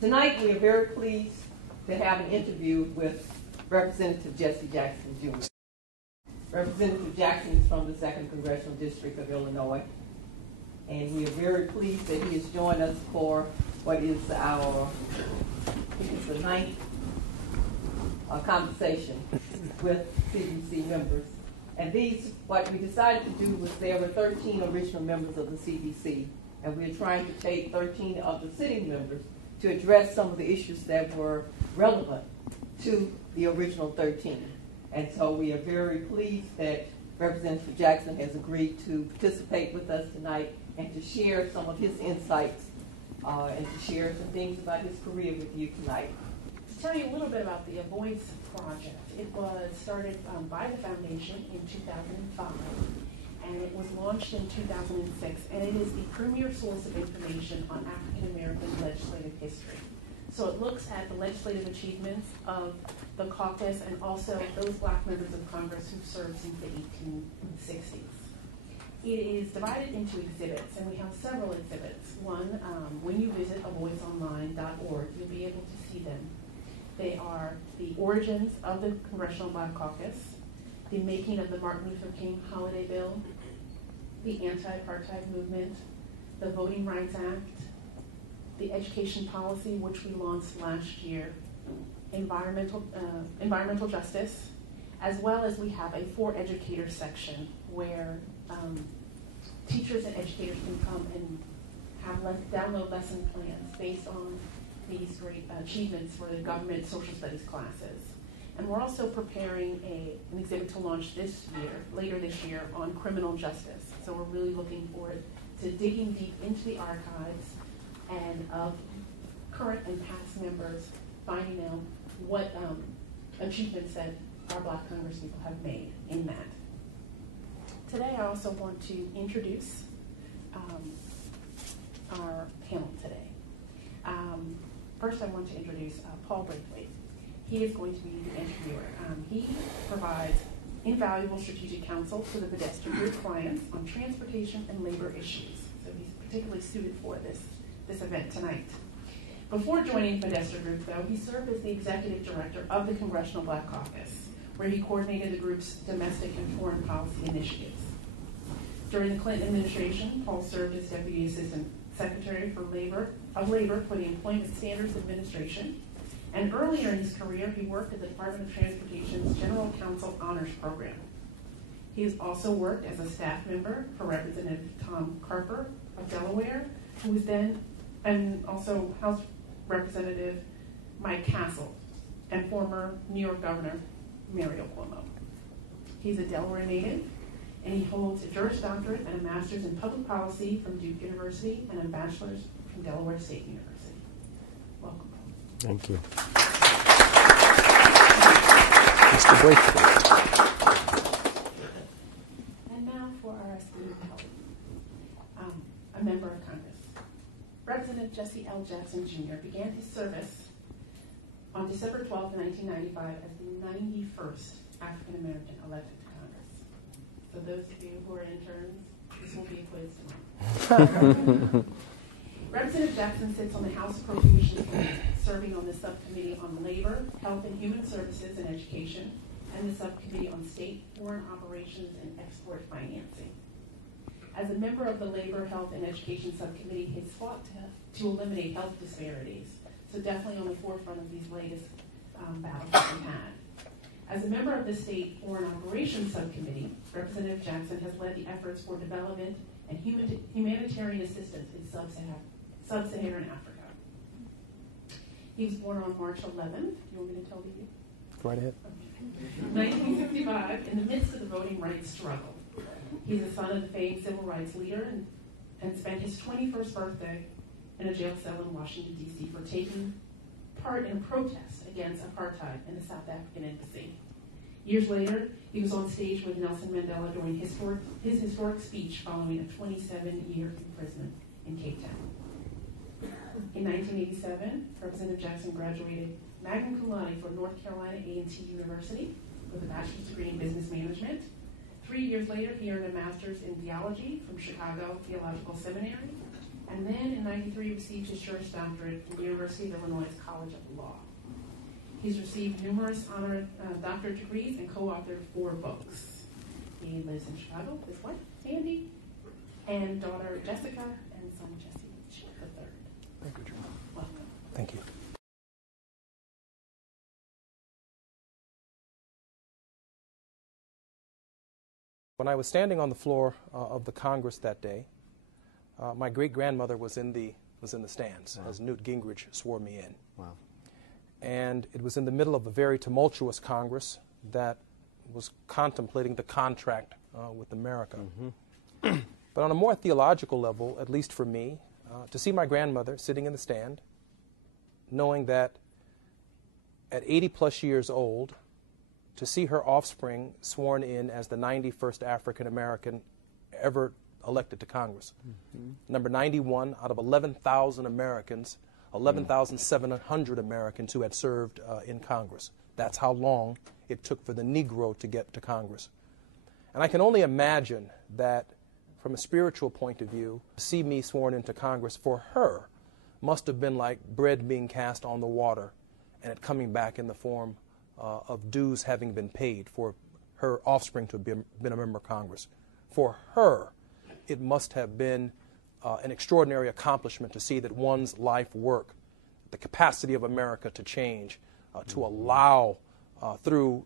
Tonight we are very pleased to have an interview with Representative Jesse Jackson Jr. Representative Jackson is from the 2nd Congressional District of Illinois, and we are very pleased that he has joined us for what is our, I think it's the 9th conversation with CDC members. And these, what we decided to do was there were 13 original members of the CDC, and we're trying to take 13 of the sitting members to address some of the issues that were relevant to the original 13. And so we are very pleased that Representative Jackson has agreed to participate with us tonight and to share some of his insights and to share some things about his career with you tonight. To tell you a little bit about the Avoice project, it was started by the foundation in 2005, and it was launched in 2006, and it is the premier source of information on African American legislative history. So it looks at the legislative achievements of the caucus and also those black members of Congress who served since the 1860s. It is divided into exhibits, and we have several exhibits. One, when you visit avoiceonline.org, you'll be able to see them. They are the origins of the Congressional Black Caucus, the making of the Martin Luther King Holiday Bill, the anti-apartheid movement, the Voting Rights Act, the education policy, which we launched last year, environmental justice, as well as we have a For Educators section where teachers and educators can come and download lesson plans based on these great achievements for the government social studies classes. And we're also preparing an exhibit to launch later this year, on criminal justice. So we're really looking forward to digging deep into the archives and of current and past members, finding out what achievements that our Black Congresspeople have made in that. Today I also want to introduce our panel today. First I want to introduce Paul Brathwaite. He is going to be the interviewer. He provides invaluable strategic counsel to the Podesta Group clients on transportation and labor issues. So he's particularly suited for this event tonight. Before joining Podesta Group, though, he served as the executive director of the Congressional Black Caucus, where he coordinated the group's domestic and foreign policy initiatives. During the Clinton administration, Paul served as Deputy Assistant Secretary for Labor for the Employment Standards Administration, and earlier in his career, he worked at the Department of Transportation's General Counsel Honors Program. He has also worked as a staff member for Representative Tom Carper of Delaware, who was then, and also House Representative Mike Castle, and former New York Governor Mario Cuomo. He's a Delaware native, and he holds a Juris Doctorate and a Master's in Public Policy from Duke University and a Bachelor's from Delaware State University. Welcome. Thank you. Mr. Brathwaite. And now for our esteemed colleague, a member of Congress. Representative Jesse L. Jackson Jr. began his service on December 12, 1995 as the 91st African American elected to Congress. So those of you who are interns, this will be a quiz tonight. Representative Jackson sits on the House Appropriations Committee, serving on the Subcommittee on Labor, Health and Human Services and Education, and the Subcommittee on State, Foreign Operations, and Export Financing. As a member of the Labor, Health, and Education Subcommittee, he has fought to eliminate health disparities, so definitely on the forefront of these latest battles that we've had. As a member of the State Foreign Operations Subcommittee, Representative Jackson has led the efforts for development and humanitarian assistance in sub-Saharan Africa. He was born on March 11th. Do you want me to tell you? Go right ahead. 1965, in the midst of the voting rights struggle. He's the son of the famed civil rights leader and spent his 21st birthday in a jail cell in Washington, D.C. for taking part in a protest against apartheid in the South African embassy. Years later, he was on stage with Nelson Mandela during his historic speech following a 27-year imprisonment in Cape Town. In 1987, Representative Jackson graduated magna cum laude from North Carolina A&T University with a bachelor's degree in business management, 3 years later, he earned a master's in theology from Chicago Theological Seminary. And then in '93, received his Juris Doctorate from the University of Illinois College of Law. He's received numerous honorary doctorate degrees and co-authored 4 books. He lives in Chicago with his wife, Sandy, and daughter, Jessica, and son, Jesse III. Thank you, John. Welcome. Thank you. When I was standing on the floor of the Congress that day, my great-grandmother was in the stands as Newt Gingrich swore me in. Wow. And it was in the middle of a very tumultuous Congress that was contemplating the contract with America. Mm-hmm. But on a more theological level, at least for me, to see my grandmother sitting in the stand, knowing that at 80-plus years old, to see her offspring sworn in as the 91st African-American ever elected to Congress. Mm-hmm. Number 91 out of 11,000 Americans, 11,700 Americans who had served in Congress. That's how long it took for the Negro to get to Congress. And I can only imagine that from a spiritual point of view, to see me sworn into Congress for her must have been like bread being cast on the water and it coming back in the form of dues having been paid for her offspring to have been a member of Congress. For her, it must have been an extraordinary accomplishment to see that one's life work, the capacity of America to change, to allow through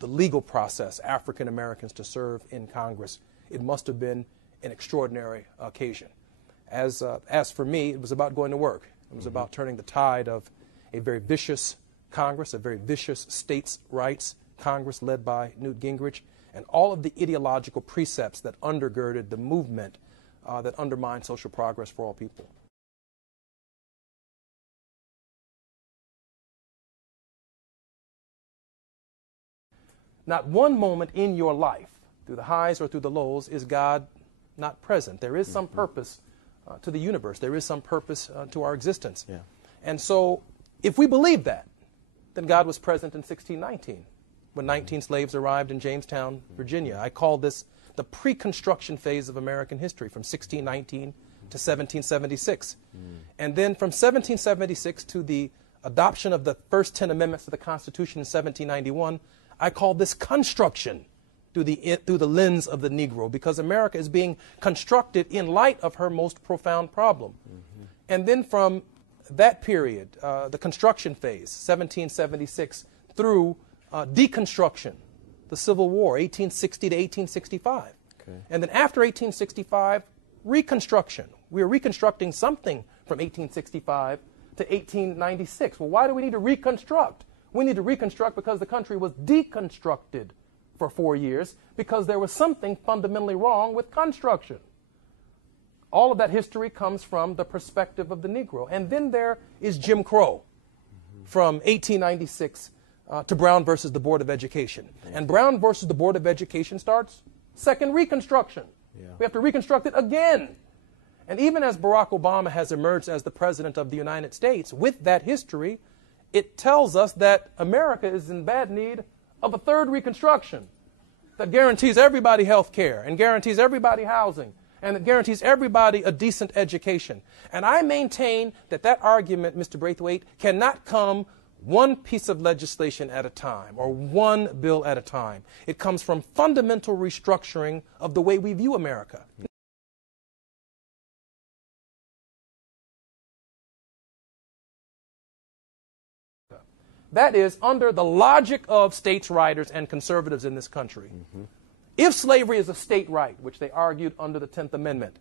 the legal process African Americans to serve in Congress. It must have been an extraordinary occasion. As for me, it was about going to work. It was about turning the tide of a very vicious Congress, a very vicious states' rights Congress led by Newt Gingrich, and all of the ideological precepts that undergirded the movement that undermined social progress for all people. Not one moment in your life, through the highs or through the lows, is God not present. There is some purpose to the universe. There is some purpose to our existence. Yeah. And so, if we believe that, then God was present in 1619, when 19 slaves arrived in Jamestown, Virginia. I call this the pre-construction phase of American history, from 1619 to 1776. And then from 1776 to the adoption of the first 10 amendments to the Constitution in 1791, I call this construction through the lens of the Negro, because America is being constructed in light of her most profound problem. And then from that period, the construction phase, 1776, through deconstruction, the Civil War, 1860 to 1865. Okay. And then after 1865, reconstruction. We are reconstructing something from 1865 to 1896. Well, why do we need to reconstruct? We need to reconstruct because the country was deconstructed for 4 years because there was something fundamentally wrong with construction. All of that history comes from the perspective of the Negro. And then there is Jim Crow from 1896 to Brown versus the Board of Education. And Brown versus the Board of Education starts second Reconstruction. Yeah. We have to reconstruct it again. And even as Barack Obama has emerged as the President of the United States, with that history, it tells us that America is in bad need of a third Reconstruction that guarantees everybody health care and guarantees everybody housing and that guarantees everybody a decent education. And I maintain that that argument, Mr. Brathwaite, cannot come one piece of legislation at a time or one bill at a time. It comes from fundamental restructuring of the way we view America. That is, under the logic of states' writers and conservatives in this country, if slavery is a state right, which they argued under the 10th Amendment,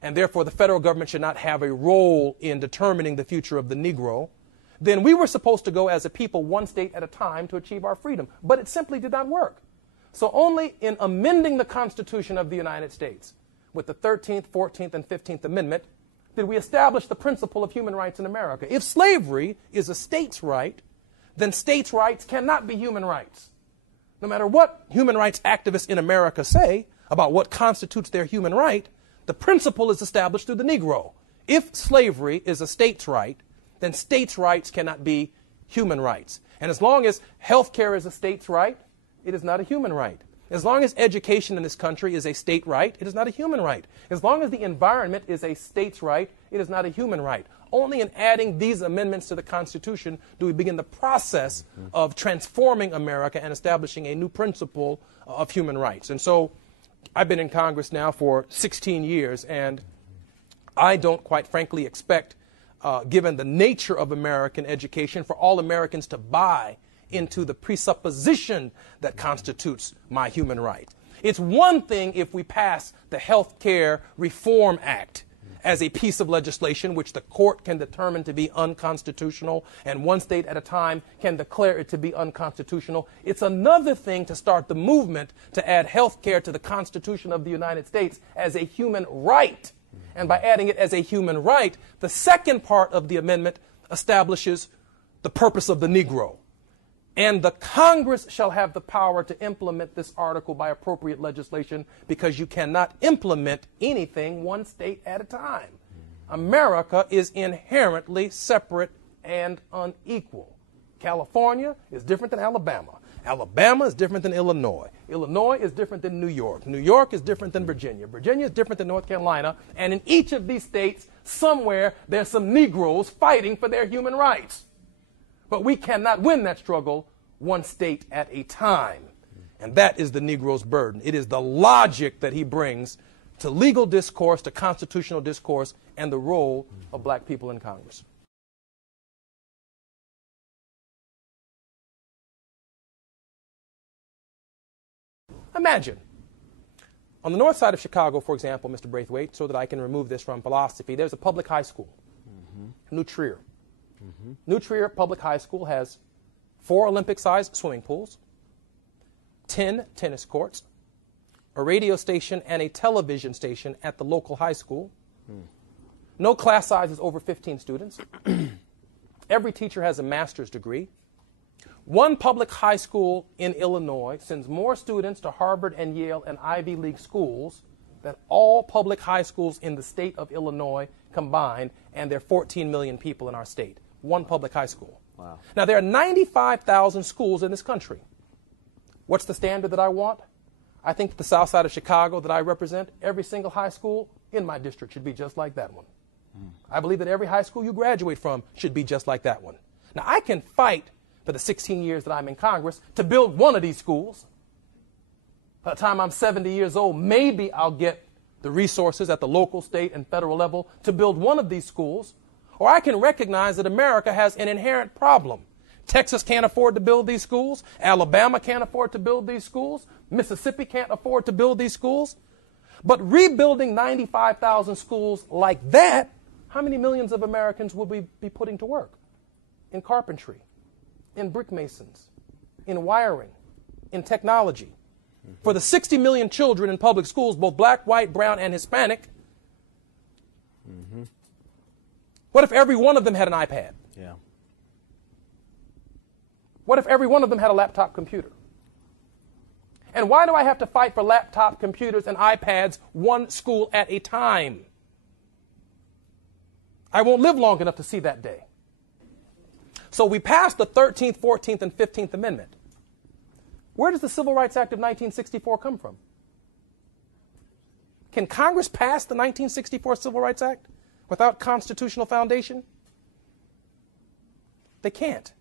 and therefore the federal government should not have a role in determining the future of the Negro, then we were supposed to go as a people one state at a time to achieve our freedom. But it simply did not work. So only in amending the Constitution of the United States with the 13th, 14th, and 15th Amendment did we establish the principle of human rights in America. If slavery is a state's right, then states' rights cannot be human rights. No matter what human rights activists in America say about what constitutes their human right, the principle is established through the Negro. If slavery is a state's right, then states' rights cannot be human rights. And as long as health care is a state's right, it is not a human right. As long as education in this country is a state right, it is not a human right. As long as the environment is a state's right, it is not a human right. Only in adding these amendments to the Constitution do we begin the process of transforming America and establishing a new principle of human rights. And so I've been in Congress now for 16 years, and I don't, quite frankly, expect, given the nature of American education, for all Americans to buy into the presupposition that constitutes my human right. It's one thing if we pass the Health Care Reform Act as a piece of legislation which the court can determine to be unconstitutional, and one state at a time can declare it to be unconstitutional. It's another thing to start the movement to add health care to the Constitution of the United States as a human right. And by adding it as a human right, the second part of the amendment establishes the purpose of the Negro. And the Congress shall have the power to implement this article by appropriate legislation, because you cannot implement anything one state at a time. America is inherently separate and unequal. California is different than Alabama. Alabama is different than Illinois. Illinois is different than New York. New York is different than Virginia. Virginia is different than North Carolina. And in each of these states, somewhere, there's some Negroes fighting for their human rights. But we cannot win that struggle one state at a time. And that is the Negro's burden. It is the logic that he brings to legal discourse, to constitutional discourse, and the role of black people in Congress. Imagine, on the north side of Chicago, for example, Mr. Brathwaite, so that I can remove this from philosophy, there's a public high school, New Trier. New Trier Public High School has 4 Olympic-sized swimming pools, 10 tennis courts, a radio station and a television station at the local high school. No class size is over 15 students. Every teacher has a master's degree. One public high school in Illinois sends more students to Harvard and Yale and Ivy League schools than all public high schools in the state of Illinois combined, and there are 14 million people in our state. One public high school. Wow. Now, there are 95,000 schools in this country. What's the standard that I want? I think that the south side of Chicago that I represent, every single high school in my district should be just like that one. I believe that every high school you graduate from should be just like that one. Now, I can fight for the 16 years that I'm in Congress to build one of these schools. By the time I'm 70 years old, maybe I'll get the resources at the local, state, and federal level to build one of these schools. Or I can recognize that America has an inherent problem. Texas can't afford to build these schools. Alabama can't afford to build these schools. Mississippi can't afford to build these schools. But rebuilding 95,000 schools like that, how many millions of Americans would we be putting to work? In carpentry, in brick masons, in wiring, in technology. For the 60 million children in public schools, both black, white, brown, and Hispanic, what if every one of them had an iPad? Yeah. What if every one of them had a laptop computer? And why do I have to fight for laptop computers and iPads one school at a time? I won't live long enough to see that day. So we passed the 13th, 14th, and 15th Amendment. Where does the Civil Rights Act of 1964 come from? Can Congress pass the 1964 Civil Rights Act without constitutional foundation? They can't.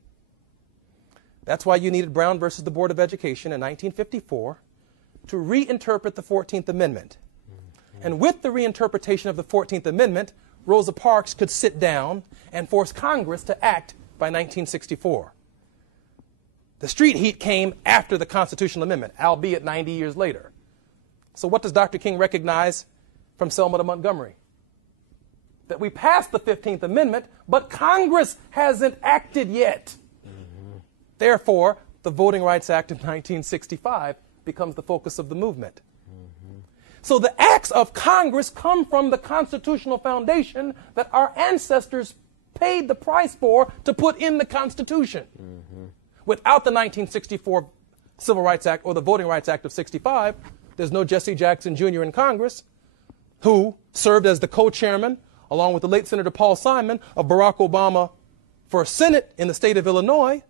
That's why you needed Brown versus the Board of Education in 1954 to reinterpret the 14th Amendment. And with the reinterpretation of the 14th Amendment, Rosa Parks could sit down and force Congress to act by 1964. The street heat came after the constitutional amendment, albeit 90 years later. So what does Dr. King recognize from Selma to Montgomery? That we passed the 15th Amendment, but Congress hasn't acted yet. Therefore, the Voting Rights Act of 1965 becomes the focus of the movement. So the acts of Congress come from the constitutional foundation that our ancestors paid the price for to put in the Constitution. Without the 1964 Civil Rights Act or the Voting Rights Act of 65, there's no Jesse Jackson Jr. in Congress, who served as the co-chairman, along with the late Senator Paul Simon, of Barack Obama for Senate in the state of Illinois,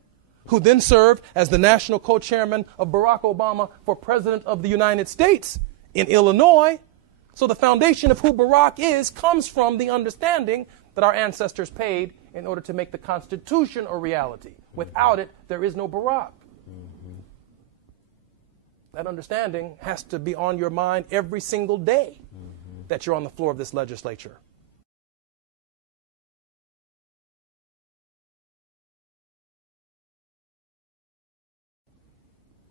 who then served as the national co-chairman of Barack Obama for President of the United States in Illinois. So the foundation of who Barack is comes from the understanding that our ancestors paid in order to make the Constitution a reality. Without it, there is no Barack. That understanding has to be on your mind every single day that you're on the floor of this legislature.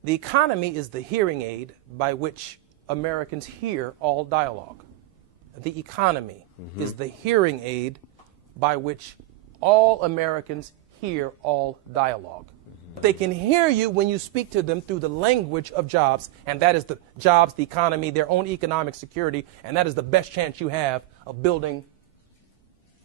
The economy is the hearing aid by which Americans hear all dialogue. The economy is the hearing aid by which all Americans hear all dialogue. They can hear you when you speak to them through the language of jobs, and that is the jobs, the economy, their own economic security, and that is the best chance you have of building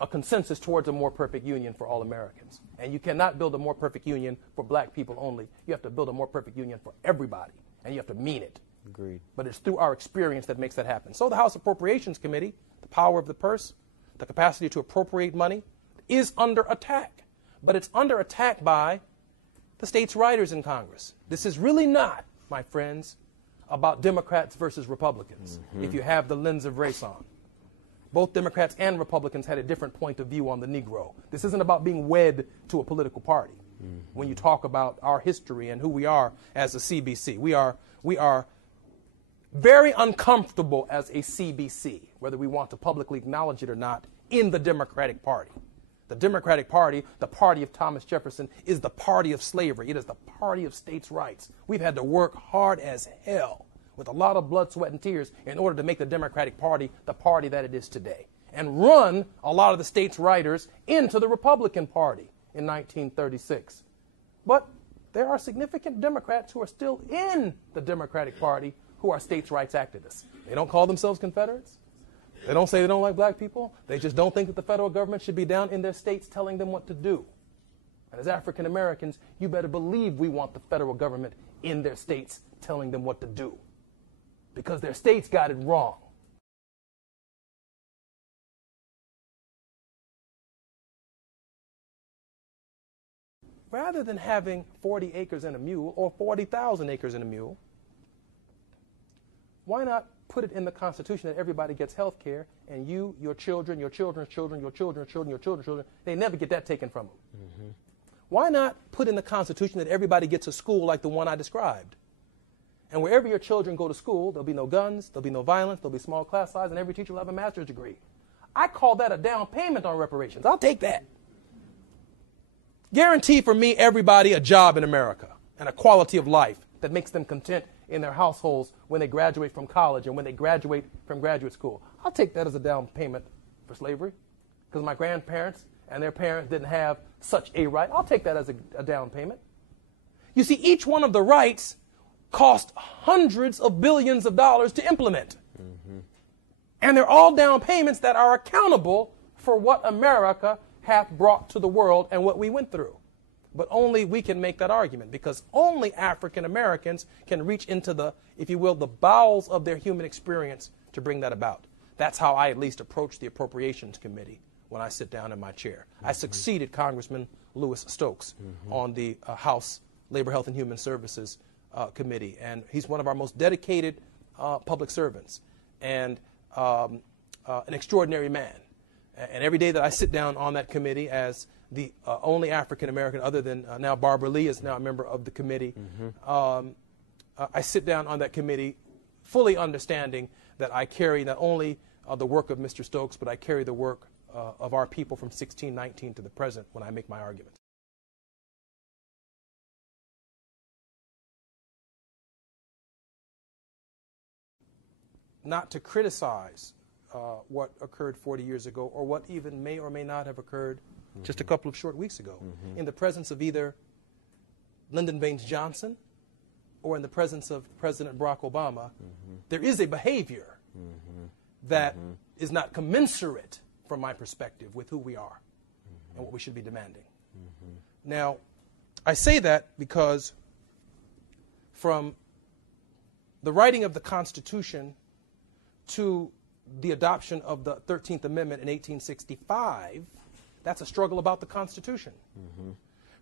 a consensus towards a more perfect union for all Americans. And you cannot build a more perfect union for black people only. You have to build a more perfect union for everybody, and you have to mean it. Agreed. But it's through our experience that makes that happen. So the House Appropriations Committee, the power of the purse, the capacity to appropriate money, is under attack. But it's under attack by the states' writers in Congress. This is really not, my friends, about Democrats versus Republicans, if you have the lens of race on. Both Democrats and Republicans had a different point of view on the Negro. This isn't about being wed to a political party. When you talk about our history and who we are as a CBC, we are very uncomfortable as a CBC, whether we want to publicly acknowledge it or not, in the Democratic Party. The Democratic Party, the party of Thomas Jefferson, is the party of slavery. It is the party of states' rights. We've had to work hard as hell with a lot of blood, sweat, and tears in order to make the Democratic Party the party that it is today, and run a lot of the states' writers into the Republican Party in 1936. But there are significant Democrats who are still in the Democratic Party who are states' rights activists. They don't call themselves Confederates. They don't say they don't like black people. They just don't think that the federal government should be down in their states telling them what to do. And as African Americans, you better believe we want the federal government in their states telling them what to do, because their states got it wrong. Rather than having 40 acres and a mule or 40,000 acres and a mule, why not put it in the Constitution that everybody gets health care, and you, your children, your children's children, your children's children, your children's children, they never get that taken from them? Why not put in the Constitution that everybody gets a school like the one I described? And wherever your children go to school, there'll be no guns, there'll be no violence, there'll be small class size, and every teacher will have a master's degree. I call that a down payment on reparations. I'll take that. Guarantee for me everybody a job in America and a quality of life that makes them content in their households when they graduate from college and when they graduate from graduate school. I'll take that as a down payment for slavery, because my grandparents and their parents didn't have such a right. I'll take that as a down payment. You see, each one of the rights cost hundreds of billions of dollars to implement. And they're all down payments that are accountable for what America hath brought to the world and what we went through. But only we can make that argument, because only African Americans can reach into the, if you will, the bowels of their human experience to bring that about. That's how I at least approach the Appropriations Committee when I sit down in my chair. I succeeded Congressman Louis Stokes on the House Labor, Health, and Human Services Committee, and he's one of our most dedicated public servants and an extraordinary man. And every day that I sit down on that committee as the only African American, other than now Barbara Lee is now a member of the committee, I sit down on that committee fully understanding that I carry not only the work of Mr. Stokes, but I carry the work of our people from 1619 to the present when I make my arguments. Not to criticize what occurred 40 years ago, or what even may or may not have occurred just a couple of short weeks ago, in the presence of either Lyndon Baines Johnson or in the presence of President Barack Obama. There is a behavior that is not commensurate, from my perspective, with who we are and what we should be demanding. Now, I say that because from the writing of the Constitution to the adoption of the 13th Amendment in 1865, that's a struggle about the Constitution.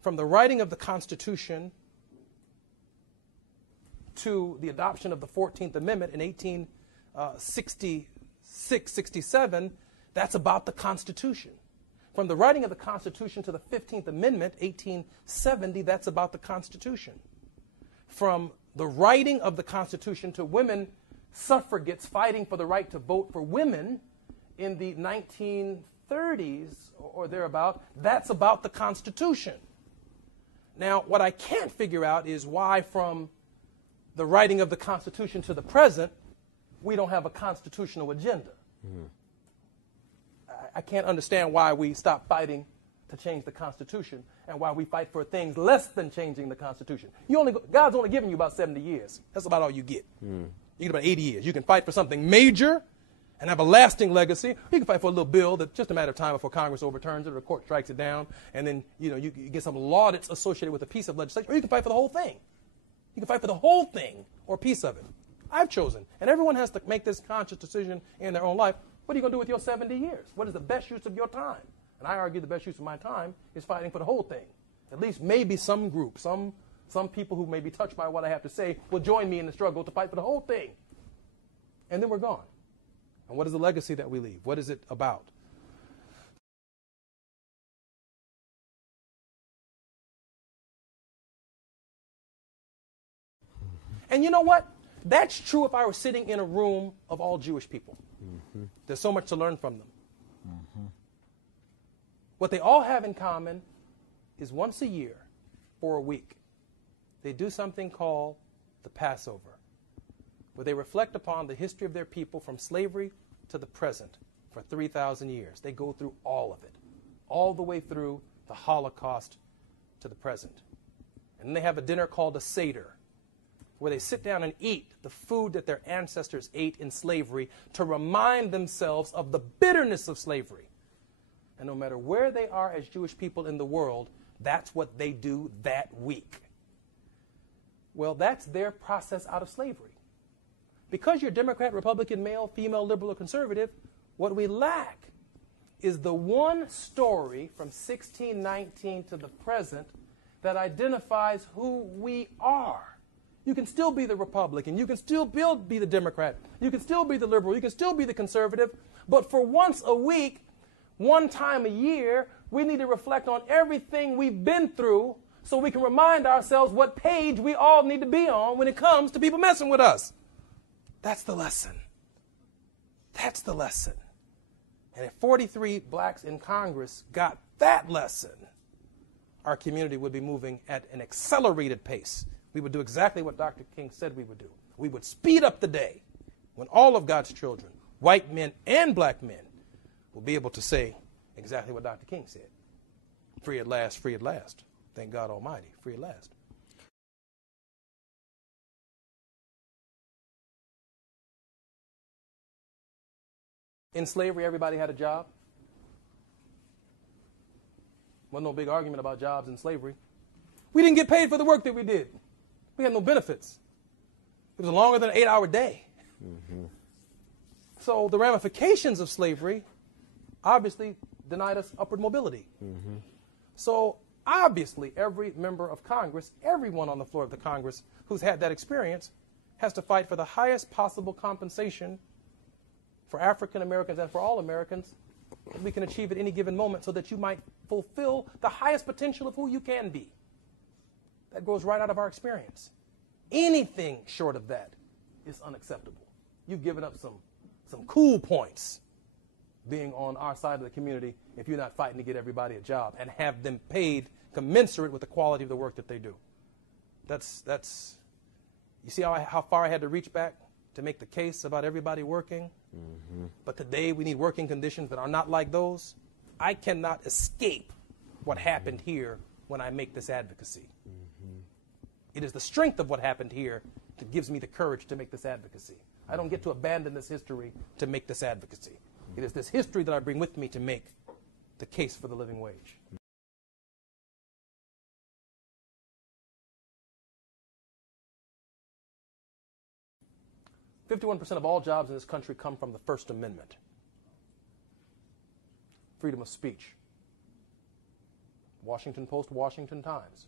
from the writing of the Constitution to the adoption of the 14th Amendment in 1866, 67, that's about the Constitution. From the writing of the Constitution to the 15th Amendment, 1870, that's about the Constitution. From the writing of the Constitution to women suffragettes fighting for the right to vote for women in the 1930s or thereabout, that's about the Constitution. Now, what I can't figure out is why from the writing of the Constitution to the present, we don't have a constitutional agenda. Mm. I can't understand why we stop fighting to change the Constitution and why we fight for things less than changing the Constitution. God's only giving you about 70 years. That's about all you get. Mm. You get about 80 years. You can fight for something major and have a lasting legacy. You can fight for a little bill that's just a matter of time before Congress overturns it or the court strikes it down, and then you get some laudits associated with a piece of legislation, or you can fight for the whole thing. You can fight for the whole thing or a piece of it. I've chosen, and everyone has to make this conscious decision in their own life. What are you going to do with your 70 years? What is the best use of your time? And I argue the best use of my time is fighting for the whole thing. At least maybe some group, some people who may be touched by what I have to say will join me in the struggle to fight for the whole thing. And then we're gone. And what is the legacy that we leave? What is it about? And you know what? That's true if I were sitting in a room of all Jewish people. Mm-hmm. There's so much to learn from them. Mm-hmm. What they all have in common is once a year for a week, they do something called the Passover, where they reflect upon the history of their people from slavery to the present for 3,000 years. They go through all of it, all the way through the Holocaust to the present. And then they have a dinner called a Seder, where they sit down and eat the food that their ancestors ate in slavery to remind themselves of the bitterness of slavery. And no matter where they are as Jewish people in the world, that's what they do that week. Well, that's their process out of slavery. Because you're Democrat, Republican, male, female, liberal, or conservative, what we lack is the one story from 1619 to the present that identifies who we are. You can still be the Republican. You can still be the Democrat. You can still be the liberal. You can still be the conservative. But for once a week, one time a year, we need to reflect on everything we've been through so we can remind ourselves what page we all need to be on when it comes to people messing with us. That's the lesson. That's the lesson. And if 43 blacks in Congress got that lesson, our community would be moving at an accelerated pace. We would do exactly what Dr. King said we would do. We would speed up the day when all of God's children, white men and black men, will be able to say exactly what Dr. King said. Free at last, free at last. Thank God Almighty, free at last. In slavery, everybody had a job. Wasn't no big argument about jobs in slavery. We didn't get paid for the work that we did. We had no benefits. It was longer than an 8-hour day. Mm-hmm. So the ramifications of slavery obviously denied us upward mobility. Mm-hmm. So obviously every member of Congress, everyone on the floor of the Congress who's had that experience has to fight for the highest possible compensation for African Americans and for all Americans that we can achieve at any given moment so that you might fulfill the highest potential of who you can be. That grows right out of our experience. Anything short of that is unacceptable. You've given up some cool points being on our side of the community if you're not fighting to get everybody a job and have them paid commensurate with the quality of the work that they do. That's you see how far I had to reach back to make the case about everybody working? Mm-hmm. But today we need working conditions that are not like those. I cannot escape what happened here when I make this advocacy. Mm-hmm. It is the strength of what happened here that gives me the courage to make this advocacy. I don't get to abandon this history to make this advocacy. Mm-hmm. It is this history that I bring with me to make the case for the living wage. 51% of all jobs in this country come from the First Amendment. Freedom of speech. Washington Post, Washington Times,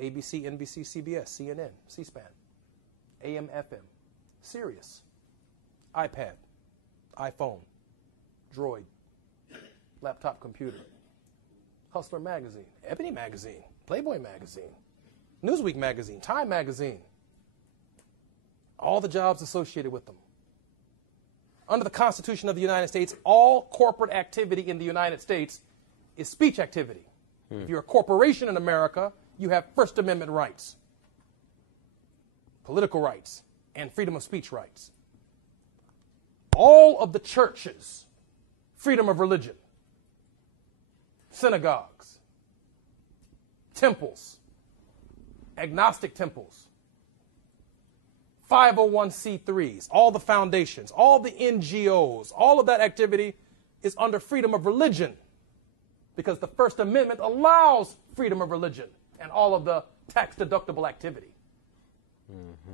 ABC, NBC, CBS, CNN, C-SPAN, AM, FM, Sirius, iPad, iPhone, Droid, laptop computer, Hustler Magazine, Ebony Magazine, Playboy Magazine, Newsweek Magazine, Time Magazine, all the jobs associated with them. Under the Constitution of the United States, all corporate activity in the United States is speech activity. If you're a corporation in America, you have First Amendment rights, political rights, and freedom of speech rights. All of the churches, freedom of religion, synagogues, temples, agnostic temples, 501c3s, all the foundations, all the NGOs, all of that activity is under freedom of religion because the First Amendment allows freedom of religion and all of the tax-deductible activity.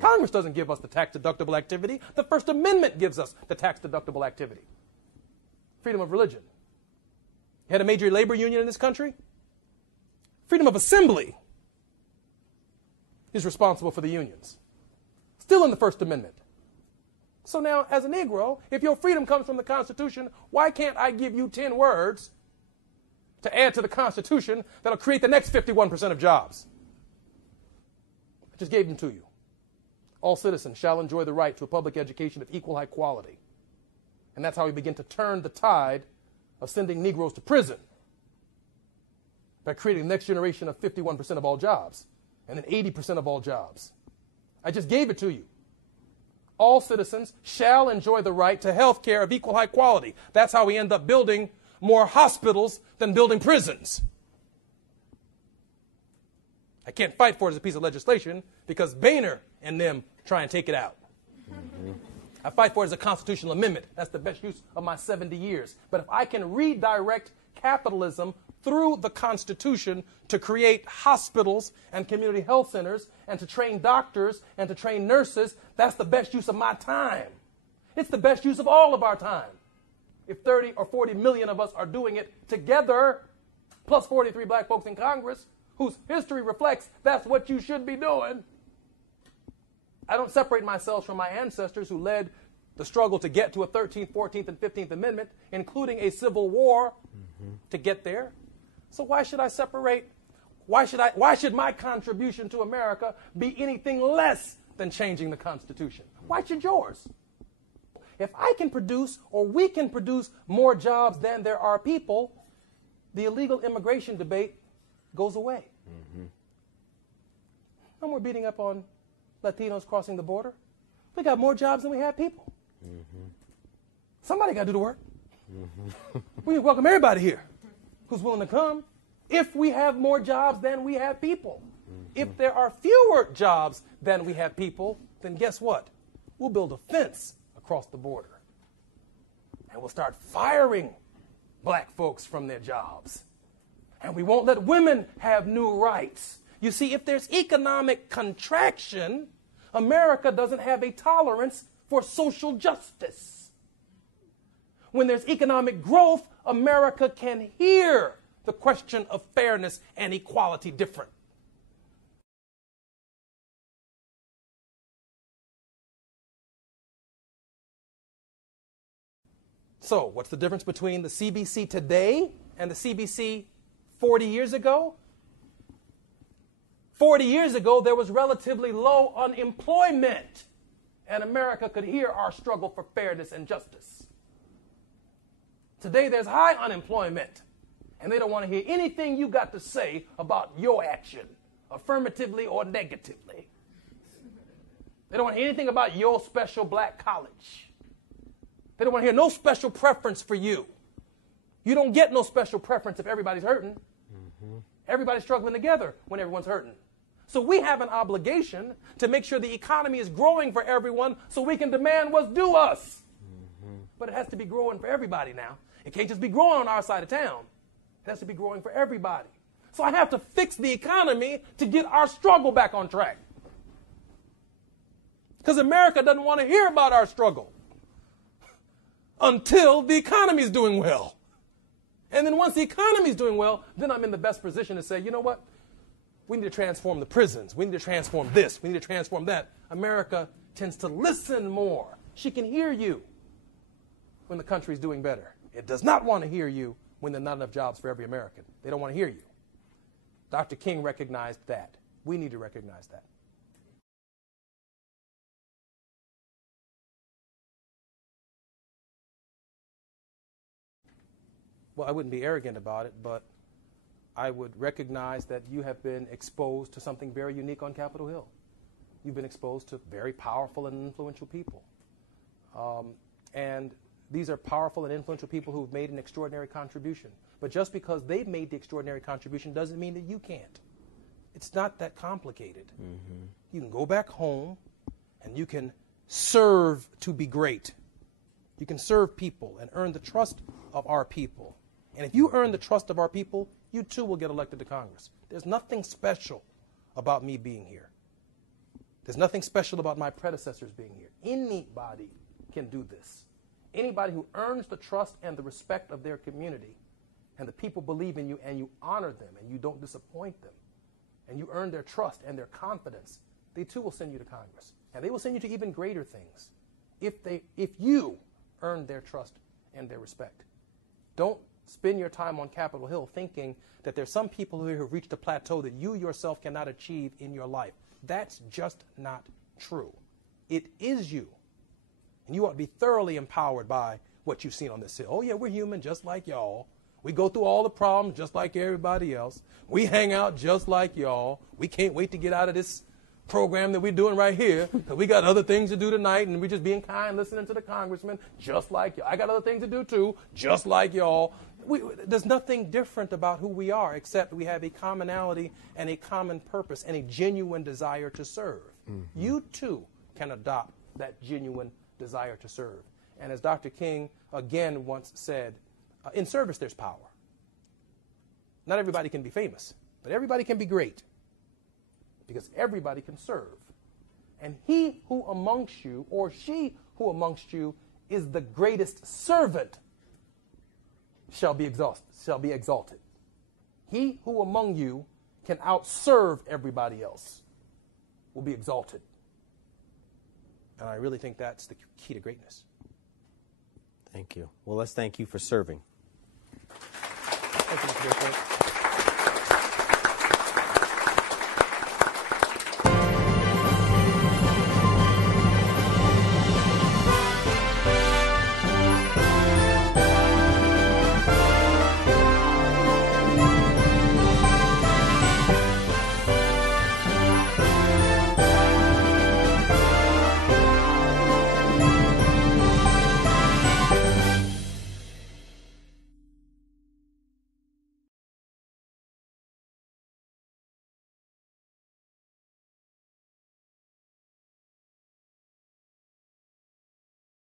Congress doesn't give us the tax-deductible activity. The First Amendment gives us the tax-deductible activity. Freedom of religion. You had a major labor union in this country? Freedom of assembly is responsible for the unions. Still in the First Amendment. So now, as a Negro, if your freedom comes from the Constitution, why can't I give you 10 words to add to the Constitution that'll create the next 51% of jobs? I just gave them to you. All citizens shall enjoy the right to a public education of equal high quality. And that's how we begin to turn the tide of sending Negroes to prison by creating the next generation of 51% of all jobs and then 80% of all jobs. I just gave it to you. All citizens shall enjoy the right to health care of equal high quality. That's how we end up building more hospitals than building prisons. I can't fight for it as a piece of legislation because Boehner and them try and take it out. I fight for it as a constitutional amendment. That's the best use of my 70 years. But if I can redirect capitalism through the Constitution to create hospitals and community health centers and to train doctors and to train nurses, that's the best use of my time. It's the best use of all of our time. If 30 or 40 million of us are doing it together, plus 43 black folks in Congress, whose history reflects that's what you should be doing. I don't separate myself from my ancestors who led the struggle to get to a 13th, 14th, and 15th Amendment, including a civil war to get there. So why should I separate? Why should my contribution to America be anything less than changing the Constitution? Why should yours? If I can produce or we can produce more jobs than there are people, the illegal immigration debate goes away. No more beating up on Latinos crossing the border. We got more jobs than we have people. Somebody got to do the work. We welcome everybody here who's willing to come if we have more jobs than we have people. If there are fewer jobs than we have people, then guess what? We'll build a fence across the border. And we'll start firing black folks from their jobs. And we won't let women have new rights. You see, if there's economic contraction, America doesn't have a tolerance for social justice. When there's economic growth, America can hear the question of fairness and equality different. So, what's the difference between the CBC today and the CBC 40 years ago? 40 years ago, there was relatively low unemployment, and America could hear our struggle for fairness and justice. Today, there's high unemployment, and they don't want to hear anything you got to say about your action, affirmatively or negatively. They don't want to hear anything about your special black college. They don't want to hear no special preference for you. You don't get no special preference if everybody's hurting. Everybody's struggling together when everyone's hurting. So we have an obligation to make sure the economy is growing for everyone so we can demand what's due us. But it has to be growing for everybody now. It can't just be growing on our side of town. It has to be growing for everybody. So I have to fix the economy to get our struggle back on track. Because America doesn't want to hear about our struggle until the economy is doing well. And then once the economy is doing well, then I'm in the best position to say, you know what? We need to transform the prisons. We need to transform this. We need to transform that. America tends to listen more. She can hear you when the country is doing better. It does not want to hear you when there are not enough jobs for every American. They don't want to hear you. Dr. King recognized that. We need to recognize that. Well, I wouldn't be arrogant about it, but I would recognize that you have been exposed to something very unique on Capitol Hill. You've been exposed to very powerful and influential people. And these are powerful and influential people who've made an extraordinary contribution. But just because they've made the extraordinary contribution doesn't mean that you can't. It's not that complicated. Mm-hmm. You can go back home and you can serve to be great. You can serve people and earn the trust of our people. And if you earn the trust of our people, you too will get elected to Congress. There's nothing special about me being here. There's nothing special about my predecessors being here. Anybody can do this. Anybody who earns the trust and the respect of their community, and the people believe in you, and you honor them, and you don't disappoint them, and you earn their trust and their confidence, they too will send you to Congress. And they will send you to even greater things if you earn their trust and their respect. Don't spend your time on Capitol Hill thinking that there's some people here who have reached a plateau that you yourself cannot achieve in your life. That's just not true. It is you. And you ought to be thoroughly empowered by what you've seen on this hill. Oh, yeah, we're human just like y'all. We go through all the problems just like everybody else. We hang out just like y'all. We can't wait to get out of this program that we're doing right here because we got other things to do tonight, and we're just being kind, listening to the congressman just like y'all. I got other things to do too, just like y'all. There's nothing different about who we are except we have a commonality and a common purpose and a genuine desire to serve. Mm-hmm. You too can adopt that genuine desire to serve. And as Dr. King again once said, in service there's power. Not everybody can be famous, but everybody can be great because everybody can serve. And he who amongst you, or she who amongst you, is the greatest servant shall be exalted. He who among you can outserve everybody else will be exalted. And I really think that's the key to greatness. Thank you. Well, let's thank you for serving. Thank you, Mr. Brathwaite.